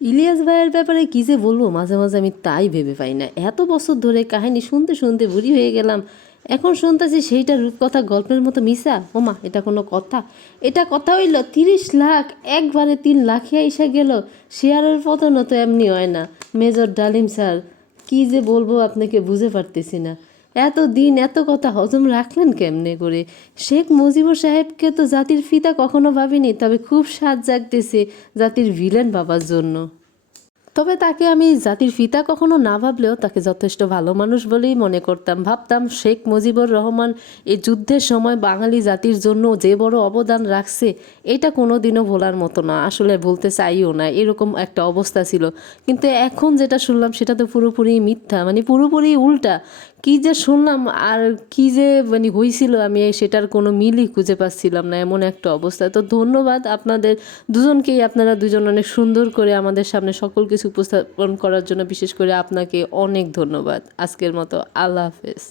ইলিয়াস ভাইয়ের ব্যাপারে কী যে বলবো, মাঝে মাঝে আমি তাই ভেবে পাই না। এত বছর ধরে কাহিনী শুনতে শুনতে বুড়ি হয়ে গেলাম, এখন শুনতেছি সেইটা রূপকথা গল্পের মতো মিশা। ওমা, এটা কোনো কথা? এটা কথা হইল 30 লাখ একবারে 3 লাখে এসে গেল। শেয়ারের পতনও তো এমনি হয় না। মেজর ডালিম স্যার, কী যে বলবো আপনাকে বুঝে পারতেছি না। এত দিন এত কথা হজম রাখলেন কেমনে করে? শেখ মুজিবুর সাহেবকে তো জাতির পিতা কখনো ভাবিনি, তবে খুব সাধ জাগতেছে জাতির ভিলেন বাবার জন্য। তবে তাকে আমি জাতির পিতা কখনো না ভাবলেও তাকে যথেষ্ট ভালো মানুষ বলেই মনে করতাম। ভাবতাম শেখ মুজিবুর রহমান এই যুদ্ধের সময় বাঙালি জাতির জন্য যে বড় অবদান রাখছে, এটা কোনো দিনও ভোলার মতো না। আসলে বলতে চাইও না, এরকম একটা অবস্থা ছিল। কিন্তু এখন যেটা শুনলাম সেটা তো পুরোপুরি মিথ্যা, মানে পুরোপুরি উল্টা। কী যে শুনলাম আর কী যে মানে হয়েছিল, আমি সেটার কোনো মিলই খুঁজে পাচ্ছিলাম না, এমন একটা অবস্থা। তো ধন্যবাদ আপনাদের দুজনকেই, আপনারা দুজন অনেক সুন্দর করে আমাদের সামনে সকল কিছু উপস্থাপন করার জন্য বিশেষ করে আপনাকে অনেক ধন্যবাদ। আজকের মতো আল্লাহ হাফেজ।